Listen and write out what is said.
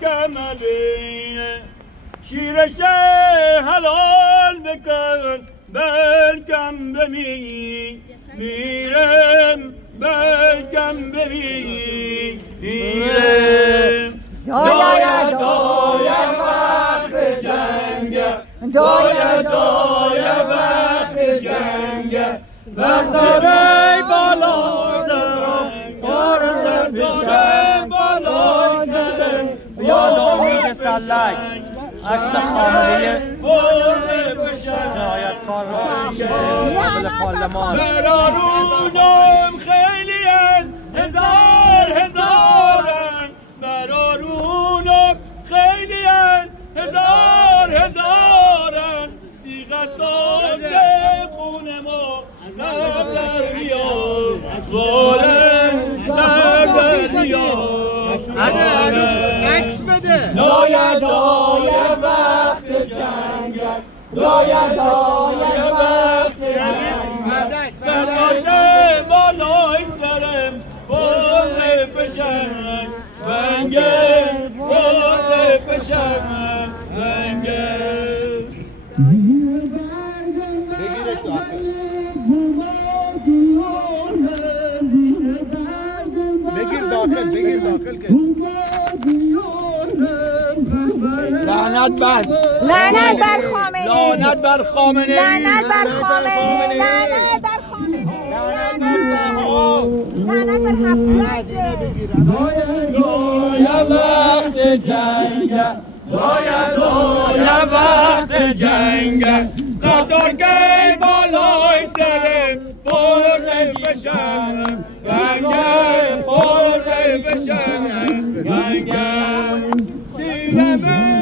کمله شیرش حلال بکن بلکم بمیرم بلکم بمیرم داید وقت جنگ داید وقت جنگ زرداره بالا سرم فارزم بشم بالا سرم یاد امید سلک عکس خامنه‌ای جنایتکار را قبل پارلمان برارونم خیلی هزارن برارونم خیلی هزارن سیغه ساز خون ما سر در بیار والم سر در بیار عکس بده داید وقت جنگ است داید وقت جنگ است فرمانده بالای سرم بوده فشنگ ونگه بوده فشنگ ونگه بگیر داخل که لعنت بر خامنه‌ای لعنت بر خامنه‌ای لعنت بر خامنه‌ای لعنت بر خامنه‌ای لعنت بر هفت داید وقت جنگ داید وقت جنگ رفتار گی بالای سرم بوده فشنگ ونگه بوده فشنگ ونگه سیرم